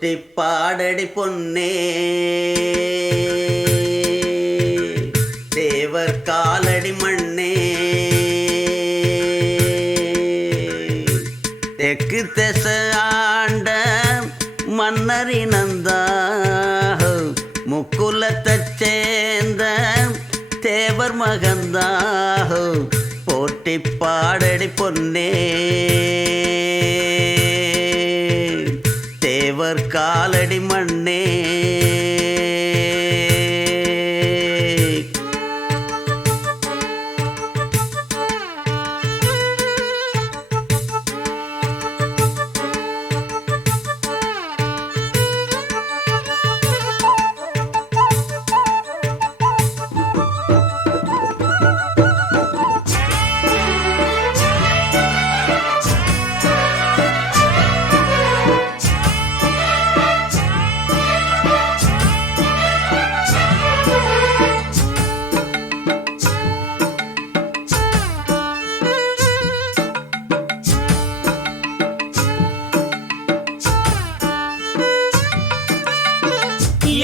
போற்றி பாடடி பொன்னே தேவர் காலடி மண்ணே தெற்கு திச ஆண்ட மன்னரினந்தா முக்குலத்தைச் சேர்ந்த தேவர் மகந்தா போற்றி பாடடி பொன்னே தேவர் காலடி மண்ணே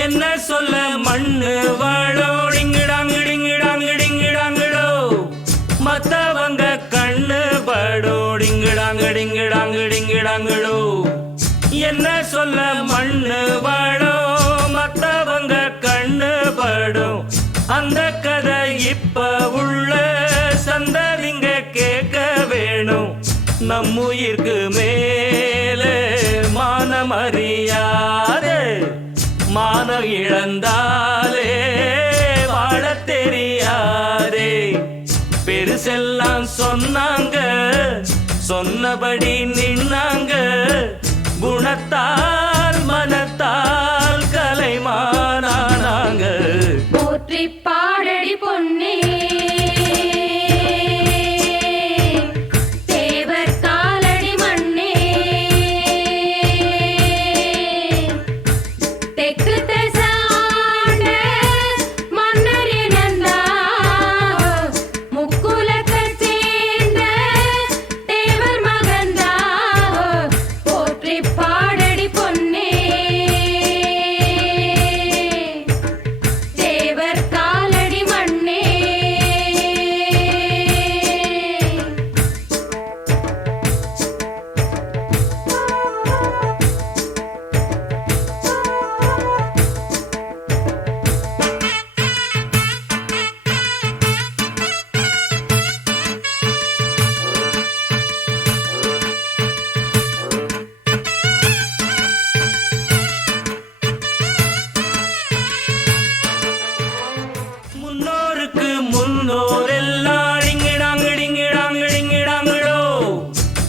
என்ன சொல்ல மண்ணு வாழோ டிங்கிடாங்கிடாங்கிடாங்கிடாங்கிடாங்கிடோ மத்தவங்க கண்ணு படோ டிங்கிடாங்கிடாங்கிடாங்கிடாங்கிடோ என்ன சொல்ல மண்ணு வாழோ மத்தவங்க கண்ணு படோ அந்த கதை இப்ப உள்ள சந்ததிங்க கேட்க வேணும் நம்முயிர்க்கு மேலே மானமறியாதே மான இழந்தாலே வாழ தெரியாதே பெருசெல்லாம் சொன்னாங்க சொன்னபடி நின்னாங்க குணத்தால் மனத்தால் கலைமானாங்க போற்றி பாடடி பொன்னே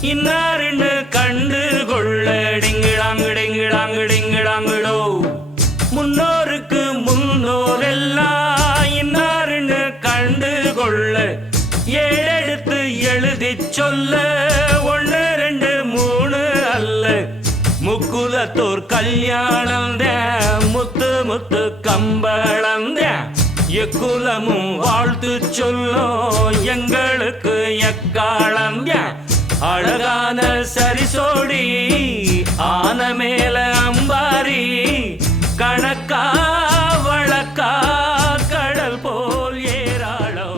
இன்னாருன்னு கண்டு கொள்ள டிங்கிடாங்கிடாங்கிடாங்கிடாங்கிடோ முன்னோருக்கு முன்னோரெல்லாம் இன்னாருன்னு கண்டு கொள்ள ஏழெடுத்து எழுதி சொல்ல 1 2 3 அல்ல முக்குலத்தோர் கல்யாணம் முத்து முத்து கம்பளம் எக்குலமும் வாழ்த்து சொல்லும் எங்களுக்கு எக்காலம் அழகான சரிசோடி ஆன மேல அம்பாரி கணக்கா வழக்கா கடல் போல் ஏராளோ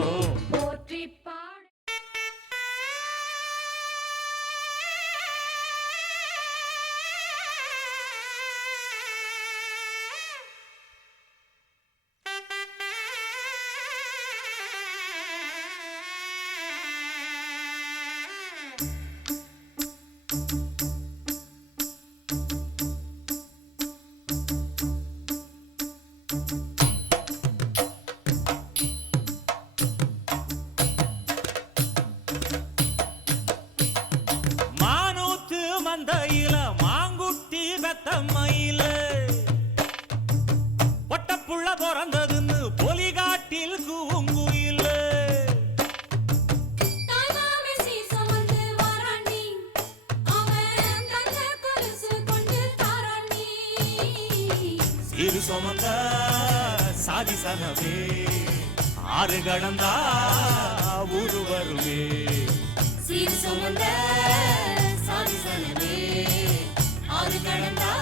மானூத்து மந்தையில மாங்குட்டி பெத்தம்மையில ஒட்டப்புள்ள பிறந்ததுன்னு பொலிகாட்டில் கூங்குயில இரு சுமந்த சாதி சனவே ஆறு கடந்தா ஊரு வருவே சீர் சுமந்த சாதி சனவே ஆறு கடந்தா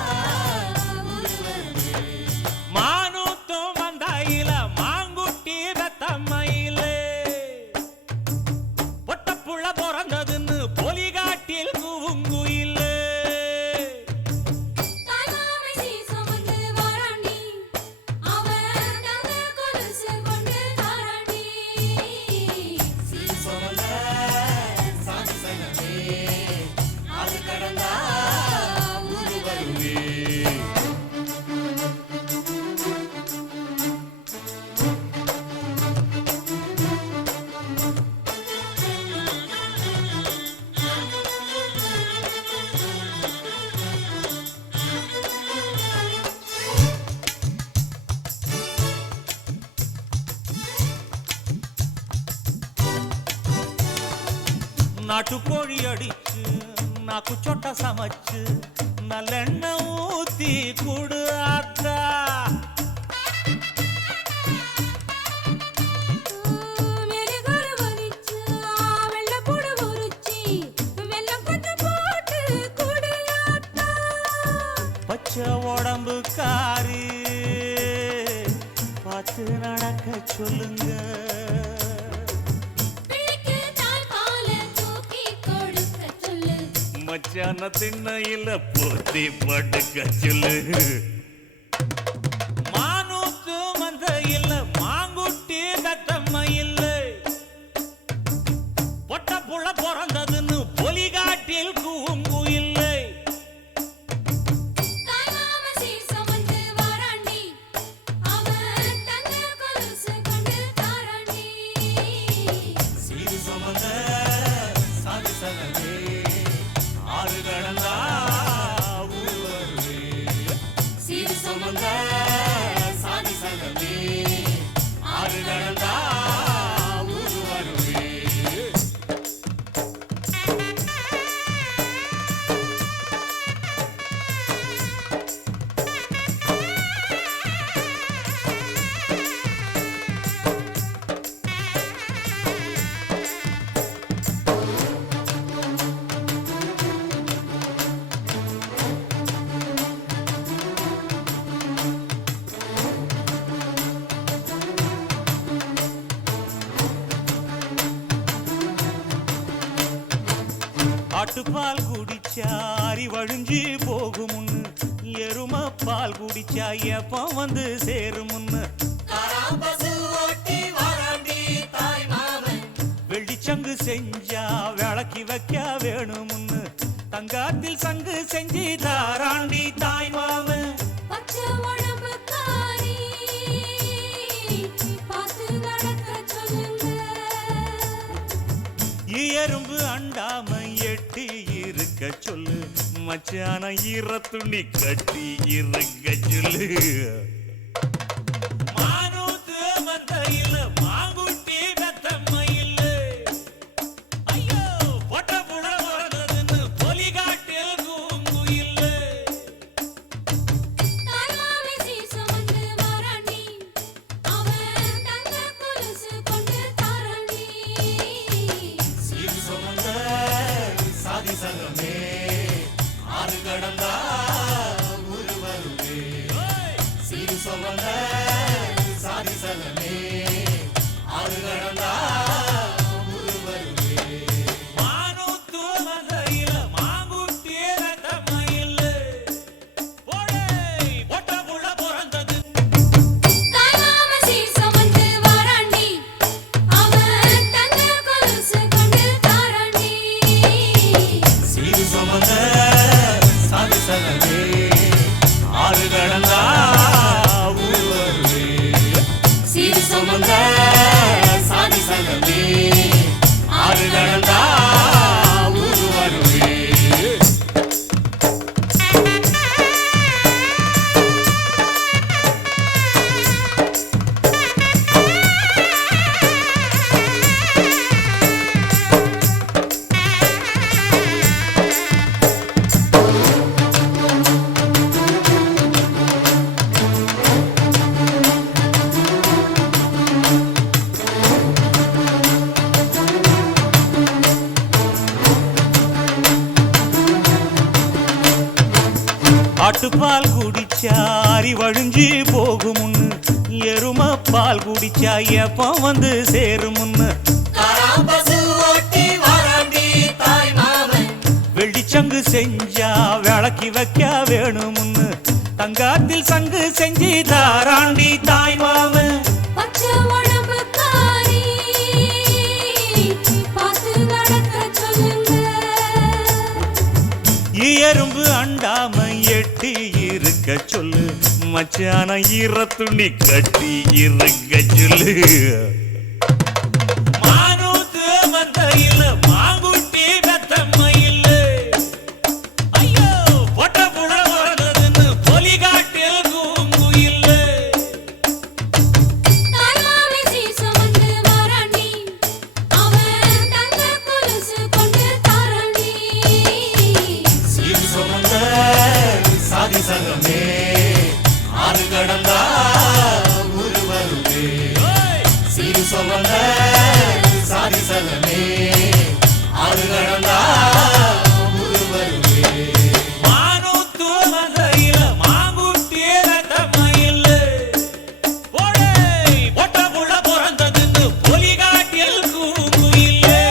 நாட்டுக்கோழி அடிச்சு நாக்கு சொட்ட சமைச்சு நல்லெண்ணெய் ஊத்தி குடு ஆத்தா. பச்சை உடம்பு காரி பார்த்து நடக்க சொல்லுங்க. மச்சான திண்ணையில போத்தி படுக்க சொல்லு. மானூத்து மந்த இல்ல மாங்குட்டி தத்தம்ம இல்ல பொட்ட புள்ள பிறந்ததுன்னு பொலிகாட்டில் கூம்பு இல்லை. சீரு சுமந்த சாதி சனமே ஆறு கடந்தா ஊர் வருவே. சீரு சுமந்த சாதி சனமே ஆறு கடந்தா ஊர் வருவே. ஆட்டுப்பால் குடிச்சா அறிவழிஞ்சி போகுமுன்னு எரும பால் குடிச்சா எப்ப வந்து சேருமுன்னு வெள்ளிச்சங்கு செஞ்சா விளக்கி வைக்க வேணுமுன்னு தங்காத்தில் சங்கு செஞ்சு தாராண்டி தாய் மாமன். எறும்பு அண்டாம எட்டி இருக்க சொல்லு. மச்சான ஈரத்துணி கட்டி இருக்க சொல்லு. மானூத்து மந்த இல்ல மாங்குட்டி தத்தம்ம இல்ல ஐயோ பொட்ட புள்ள பிறந்ததுன்னு பொலிகாட்டில் கூம்பு இல்ல. சீரு சுமந்த சாதி சனமே ஆறு கடந்தா ஊர் வருவே. சீரு சுமந்த சாதி சனமே ஆறு கடந்தா ஊர் வருவே. மானூத்து மந்தையில மாங்குட்டி தத்தம்ம இல்ல போடே பொட்ட புள்ள பிறந்தது. சீரு சுமந்த சாதி சனமே ஆறு கடந்தா ஊர் வருவே. சீரு சுமந்த சாதி சனமே ஆறு கடந்தா ஊர் வருவே. ஆட்டுப்பால் குடிச்சா அறிவழிஞ்சி போகுமுன்னு எரும பால் குடிச்சா எப்ப வந்து சேருமுன்னு வெள்ளிச்சங்கு செஞ்சா விளக்கி வைக்க வேணுமுன்னு தங்காத்தில் சங்கு செஞ்சு தாராண்டி தாய் மாமன். எறும்பு அண்டாம எட்டி இருக்க சொல்லு. மச்சான ஈரத்துணி கட்டி இருக்க சொல்லு. மானூத்து மந்த இல்ல மாங்குட்டி தத்தம்ம இல்ல ஐயோ பொட்ட புள்ள பிறந்ததுன்னு பொலிகாட்டில் கூம்பு இல்ல. அவன் தங்க கொலுசு கொண்டு கடந்தா ஊரு வருவே சிறு சொவந்த சாதி சலமே ஆறு கடந்தா ஊரு வருவே மானூத்து மந்தையில மாங்குட்டி ரத்தமயில்ல போடே பொட்ட புள்ள பிறந்ததுன்னு பொலிகாட்டில் கூங்குயில்லே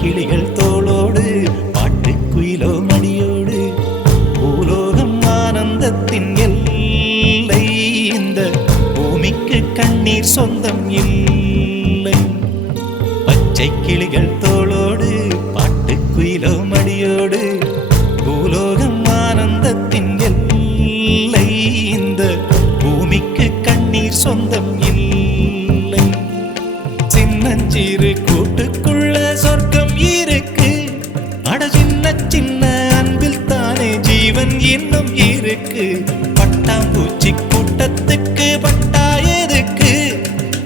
கிளிகள் தோளோடு பாட்டுக்குயிலோ மடியோடு பூலோகம் ஆனந்தத்தின் எல்லை இந்த பூமிக்கு கண்ணீர் சொந்தம் இல்லை பச்சை கிளிகள் தோளோடு பாட்டுக்குயிலோ மடியோடு பூலோகம் ஆனந்தத்தின் எல்லை இந்த பூமிக்கு கண்ணீர் சொந்தம் இல்லை சின்னஞ்சிறு கூட்டுக்குள்ள சொர்க்கம் இருக்கு அட சின்ன சின்ன அன்பில் தானே ஜீவன் இன்னும் இருக்கு பட்டாம்பூச்சி கூட்டத்துக்கு பட்டா எதுக்கு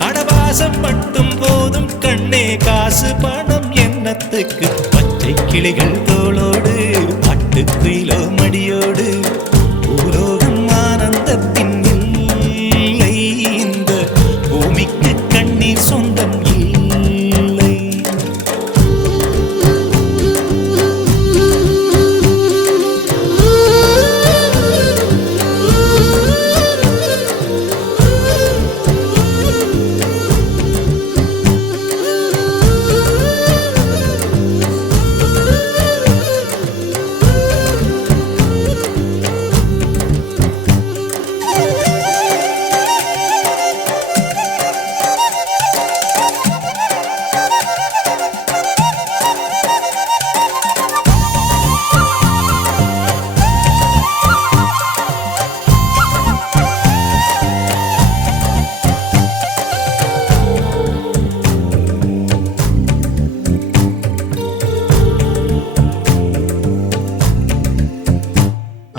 அடவாசம் மட்டும் போதும் கண்ணே காசு பணம் என்னத்துக்கு பச்சை கிளிகள் தோளோடு பட்டுக்குயிலோ மடியோடு பூலோகம் ஆனந்தத்தின் இல்லை இந்த பூமிக்கு கண்ணீர் சொந்தம் இல்லை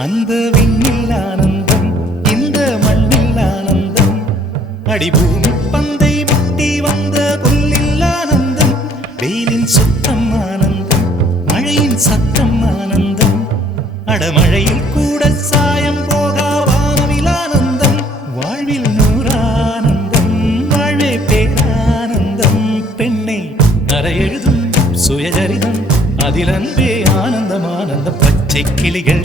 அந்த விண்ணில் ஆனந்தம் இந்த மண்ணில் ஆனந்தம் அடிபூமி பந்தை முட்டி வந்த புல்லில் ஆனந்தம் வெயிலின் சுத்தம் ஆனந்தம் மழையின் சத்தம் ஆனந்தம் அடமழையில் கூட சாயம் போகா வானவில் ஆனந்தம் வாழ்வில் நூறானந்தம் வாழ்வே பேரானந்தம் பெண்ணை அறை எழுதும் சுயசரிதம் அதில் அன்பே ஆனந்தம் ஆனந்தம் பச்சை கிளிகள்